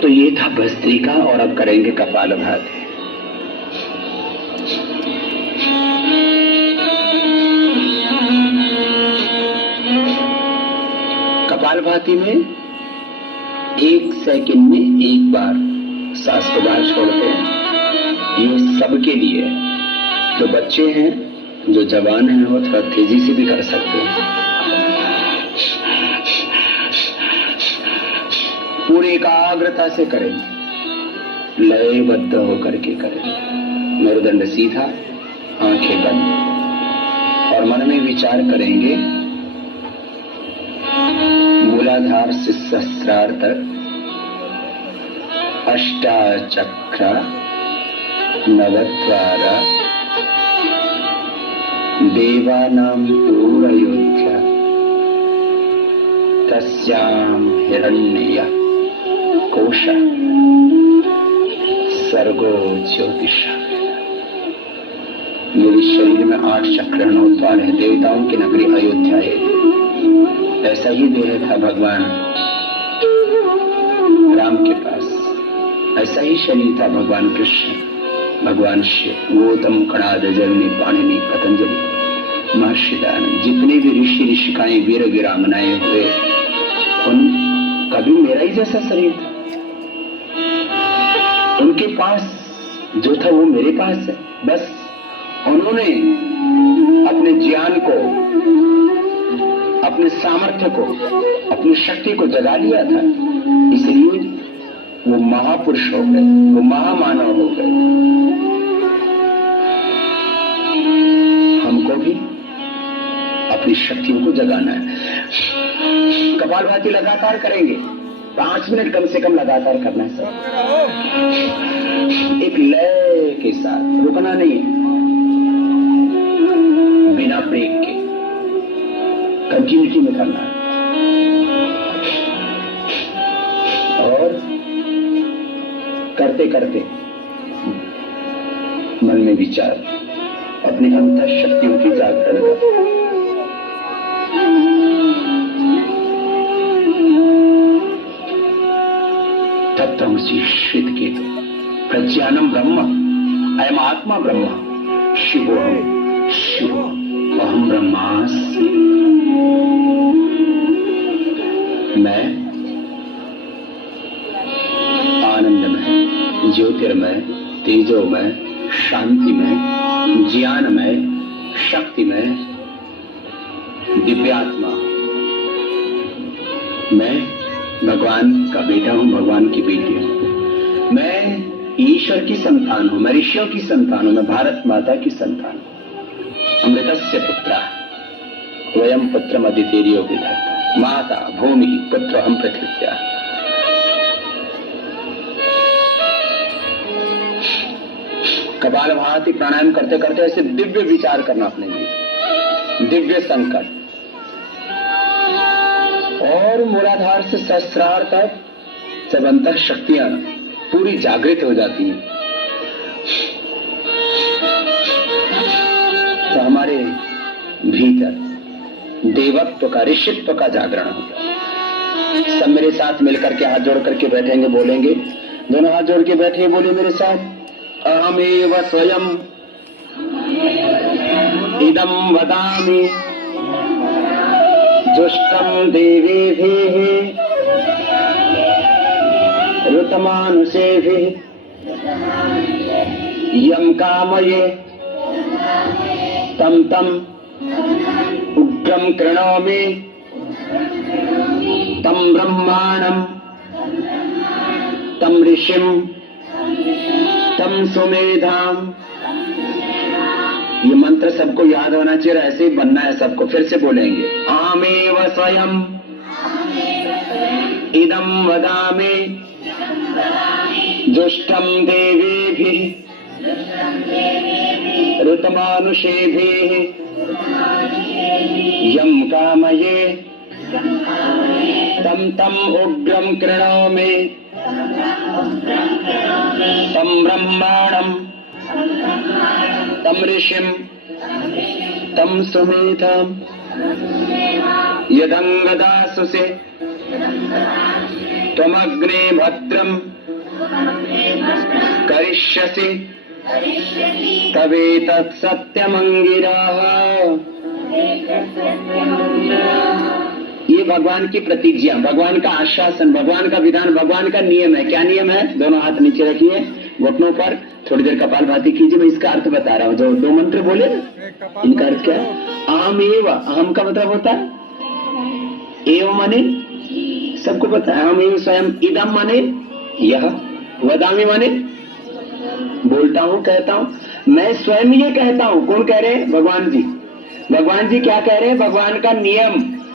तो ये था भस्त्रिका और अब करेंगे कपालभाति। कपालभाति में 1 सेकंड में एक बार सांस को बाहर छोड़ते हैं। ये सबके लिए है। जो बच्चे हैं, जो जवान हैं, वो थोड़ा तेजी से भी कर सकते हैं। पूरी एकाग्रता से करें, लयबद्ध होकर के करें। मेरुदंड सीधा, आंखें बंद, और मन में विचार करेंगे मूलाधार से सहस्रार तक अष्टाचक्र नवद्वार देवानां पूरयोध्या तस्यां हिरण्य कोश सर्गो ज्योतिष। मेरे शरीर में 8 चक्र नवद्वार है। देवताओं की नगरी अयोध्या है। ऐसा ही देह था भगवान राम के पास, ऐसा ही शरीर था भगवान कृष्ण, भगवान शिव, गौतम, कणाद, जरनी, पाणिनि, पतंजलि, महर्षि दयानंद, जितने भी ऋषि ऋषिकाएं, वीर वीरांगनाएं हुए, उन कभी मेरा ही जैसा शरीर था। उनके पास जो था वो मेरे पास है। बस उन्होंने अपने ज्ञान को, अपने सामर्थ्य को, अपनी शक्ति को जगा लिया था, इसलिए वो महापुरुष हो गए, वो महामानव हो गए। हमको भी अपनी शक्तियों को जगाना है। कपालभाति लगातार करेंगे, 5 मिनट कम से कम लगातार करना है सर। एक लय के साथ, रुकना नहीं, बिना ब्रेक के कंटिन्यूटी में करना है। और करते करते मन में विचार, अपनी अंतर शक्तियों की जागरण कर। तत्त्वमसि श्वेतकेतु प्रज्ञानम ब्रह्म अयम आत्मा ब्रह्म शिवोहम शिव अहम ब्रह्मास्मि। मैं आनंदमय, ज्योतिर्मय, तेजोमय, शांतिमय, ज्ञानमय, शक्तिमय, दिव्यात्मा। मैं भगवान का बेटा हूं, भगवान की बेटी हूं। मैं ईश्वर की संतान हूं, मैं ऋषियों की संतान हूं, मैं भारत माता की संतान हूं। अमृतस्य पुत्रः वयं पुत्रम अदितेर्यो विदधत् माता भूमि पुत्र हम पृथिव्या। कपालभाति प्राणायाम करते करते ऐसे दिव्य विचार करना अपने लिए, दिव्य संकल्प, और मूलाधार से सहस्रार तक सब अंतर शक्तियां पूरी जागृत हो जाती हैं, तो हमारे भीतर देवत्व का, ऋषित्व का जागरण होता है। सब मेरे साथ मिलकर के हाथ जोड़ करके बैठेंगे, बोलेंगे, दोनों हाथ जोड़ के बैठे, बोले मेरे साथ, अहमेव स्वयं इदं वदामि जुष्टं देवेभिः ऋतमानुषेभिः यं कामये तं तं उग्रं कृणोमि तं ब्रह्माणं तं ऋषिं तं सुमेधाम्। ये मंत्र सबको याद होना चाहिए, ऐसे ही बनना है सबको। फिर से बोलेंगे, अहमेव स्वयं इदं वदामि जुष्टं देवेभिः ऋतमानुषेभिः यं कामये तम तम उग्रम कृणोमि तम ब्रह्माणम तम ऋषिम तम सुमेधम यदंगदासुसे त्वमग्ने भद्रम करिष्यसि तवेतत् सत्यमंगिराः। ये भगवान की प्रतिज्ञा, भगवान का आश्वासन, भगवान का विधान, भगवान का नियम है। क्या नियम है? दोनों हाथ नीचे रखिए घुटनों पर, थोड़ी देर कपालभाति कीजिए। मैं इसका अर्थ बता रहा हूँ। जो दो मंत्र बोले ना, इनका अर्थ क्या है? अहम एव, अहम का मतलब होता है एव माने सबको पता है। अहम एव स्वयं, इदम माने यह, वदामि माने बोलता हूँ, कहता हूँ। मैं स्वयं ये कहता हूँ। कौन कह रहे हैं? भगवान जी। भगवान जी क्या कह रहे हैं? भगवान का नियम,